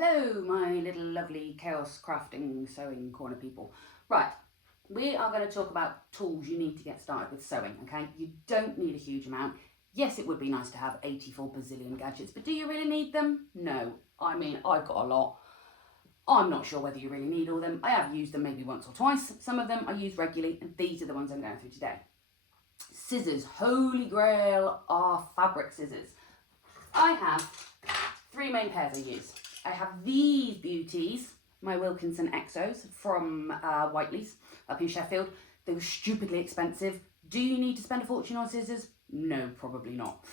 Hello, my little lovely chaos crafting sewing corner people. Right, we are going to talk about tools you need to get started with sewing, okay? You don't need a huge amount. Yes, it would be nice to have 84 bazillion gadgets, but do you really need them? No. I mean, I've got a lot. I'm not sure whether you really need all of them. I have used them maybe once or twice. Some of them I use regularly, and these are the ones I'm going through today. Scissors, holy grail are fabric scissors. I have three main pairs I use. I have these beauties, my Wilkinson Exos from Whiteley's up in Sheffield. They were stupidly expensive. Do you need to spend a fortune on scissors? No, probably not.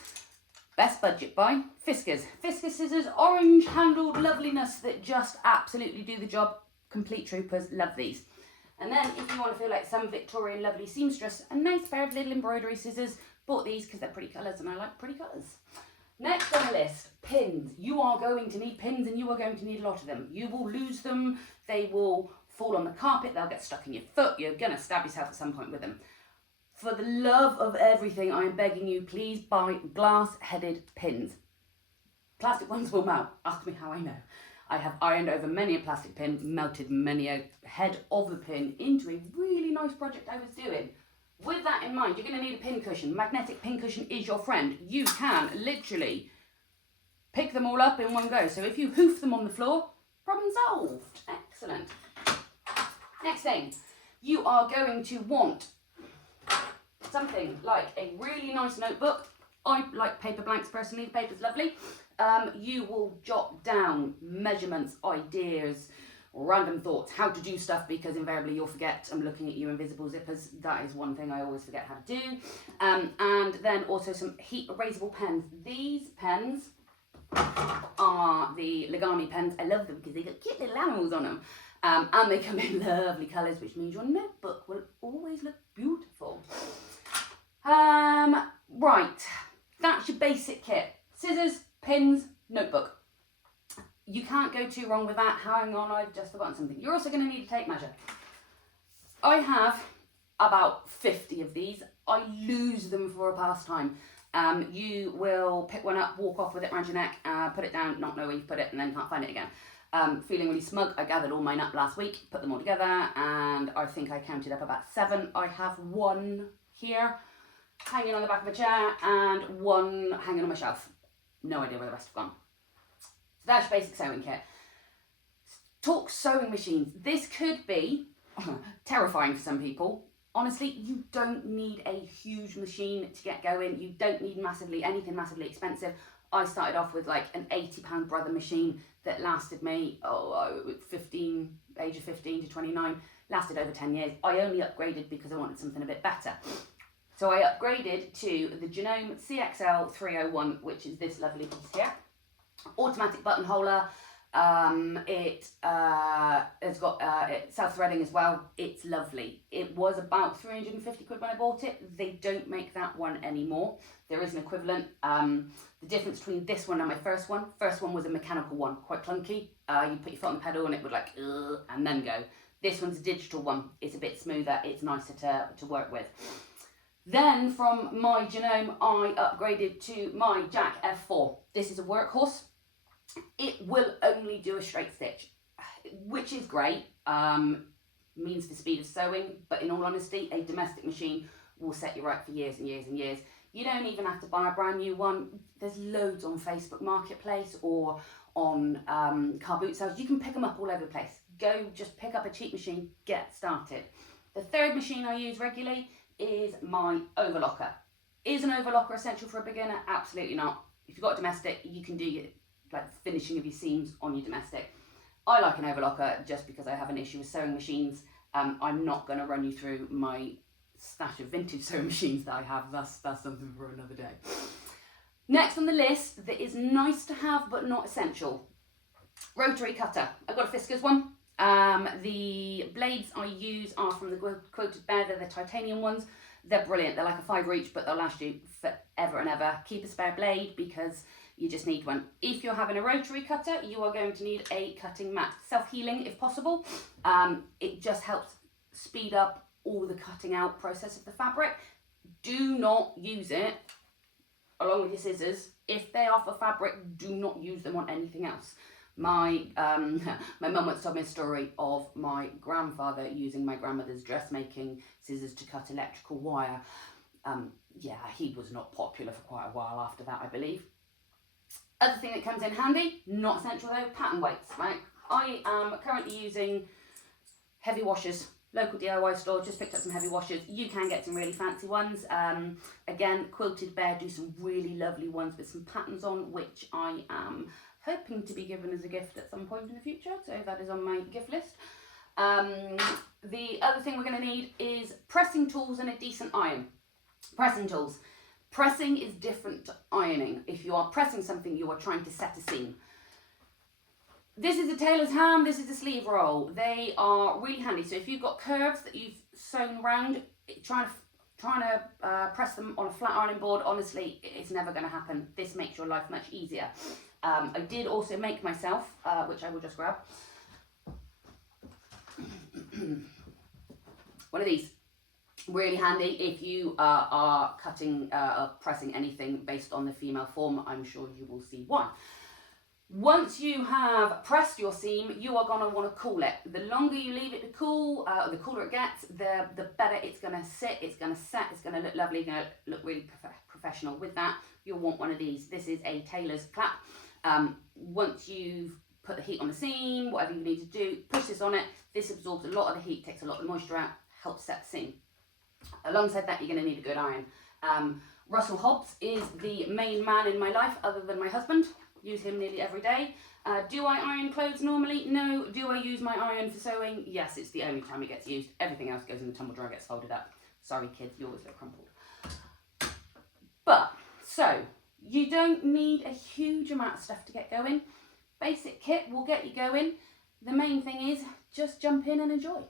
Best budget buy, Fiskars. Fiskars scissors, orange handled loveliness that just absolutely do the job. Complete troopers, love these. And then if you want to feel like some Victorian lovely seamstress, a nice pair of little embroidery scissors. Bought these because they're pretty colours and I like pretty colours. Next on the list, pins. You are going to need pins and you are going to need a lot of them. You will lose them, they will fall on the carpet, they'll get stuck in your foot, you're going to stab yourself at some point with them. For the love of everything, I am begging you, please buy glass-headed pins. Plastic ones will melt. Ask me how I know. I have ironed over many a plastic pin, melted many a head of the pin into a really nice project I was doing. With that in mind, you're going to need a pin cushion. Magnetic pin cushion is your friend. You can literally pick them all up in one go. So if you hoof them on the floor, problem solved. Excellent. Next thing, you are going to want something like a really nice notebook. I like paper blanks personally, the paper's lovely. You will jot down measurements, ideas, random thoughts, how to do stuff, because invariably you'll forget. I'm looking at you, invisible zippers. That is one thing I always forget how to do. And then also some heat erasable pens. These pens are the Legami pens. I love them because they got cute little animals on them. And they come in lovely colours, which means your notebook will always look beautiful. Right, that's your basic kit. Scissors, pins, notebook. You can't go too wrong with that. Hang on, I've just forgotten something. You're also going to need a tape measure. I have about 50 of these. I lose them for a pastime. You will pick one up, walk off with it around your neck, put it down, not know where you've put it, and then can't find it again. Feeling really smug. I gathered all mine up last week, put them all together, and I think I counted up about 7. I have one here, hanging on the back of a chair, and one hanging on my shelf. No idea where the rest have gone. So that's your basic sewing kit. Talk sewing machines. This could be terrifying for some people. Honestly, you don't need a huge machine to get going. You don't need anything massively expensive. I started off with like an £80 Brother machine that lasted me, age of 15 to 29, lasted over 10 years. I only upgraded because I wanted something a bit better. So I upgraded to the Genome CXL 301, which is this lovely piece here. Automatic button holder. It has got self-threading as well. It's lovely. It was about 350 quid when I bought it. They don't make that one anymore. There is an equivalent. The difference between this one and my first one was a mechanical one, quite clunky. You put your foot on the pedal and it would like, and then go. This one's a digital one. It's a bit smoother. It's nicer to work with. Then from my Genome, I upgraded to my Jack F4. This is a workhorse. It will only do a straight stitch, which is great, means the speed of sewing, but in all honesty, a domestic machine will set you right for years and years and years. You don't even have to buy a brand new one. There's loads on Facebook Marketplace or on car boot sales. You can pick them up all over the place. Go just pick up a cheap machine, get started. The third machine I use regularly is my overlocker. Is an overlocker essential for a beginner? Absolutely not. If you've got a domestic, you can do like finishing of your seams on your domestic. I like an overlocker just because I have an issue with sewing machines. I'm not going to run you through my stash of vintage sewing machines that I have. That's something for another day. Next on the list that is nice to have but not essential. Rotary cutter. I've got a Fiskars one. The blades I use are from the Quilted Bear. They're the titanium ones. They're brilliant. They're like a 5 each, but they'll last you forever and ever. Keep a spare blade because you just need one. If you're having a rotary cutter, you are going to need a cutting mat. Self-healing if possible. It just helps speed up all the cutting out process of the fabric. Do not use it along with your scissors. If they are for fabric, do not use them on anything else. My my mum once told me a story of my grandfather using my grandmother's dressmaking scissors to cut electrical wire. Yeah, he was not popular for quite a while after that, I believe. Other thing that comes in handy, not essential though, pattern weights, right? I am currently using heavy washers. Local DIY store, just picked up some heavy washers. You can get some really fancy ones. Again, Quilted Bear do some really lovely ones with some patterns on, which I am hoping to be given as a gift at some point in the future. So that is on my gift list. The other thing we're going to need is pressing tools and a decent iron. Pressing tools. Pressing is different to ironing. If you are pressing something, you are trying to set a seam. This is a tailor's ham, this is a sleeve roll. They are really handy. So if you've got curves that you've sewn round, trying to press them on a flat ironing board, honestly, it's never going to happen. This makes your life much easier. I did also make myself, which I will just grab, one of these. Really handy if you are cutting or pressing anything based on the female form. I'm sure you will see why. Once you have pressed your seam, you are going to want to cool it. The longer you leave it to cool, the cooler it gets, the better it's going to sit, it's going to set, it's going to look lovely, going to look really professional. With that, you'll want one of these. This is a tailor's clap. Once you've put the heat on the seam, whatever you need to do, push this on it. This absorbs a lot of the heat, takes a lot of the moisture out, helps set the seam. Alongside that, you're going to need a good iron. Russell Hobbs is the main man in my life other than my husband. Use him nearly every day. Do I iron clothes normally? No. Do I use my iron for sewing? Yes, it's the only time it gets used. Everything else goes in the tumble dryer, gets folded up. Sorry kids, you always look crumpled. But, so, you don't need a huge amount of stuff to get going. Basic kit will get you going. The main thing is just jump in and enjoy.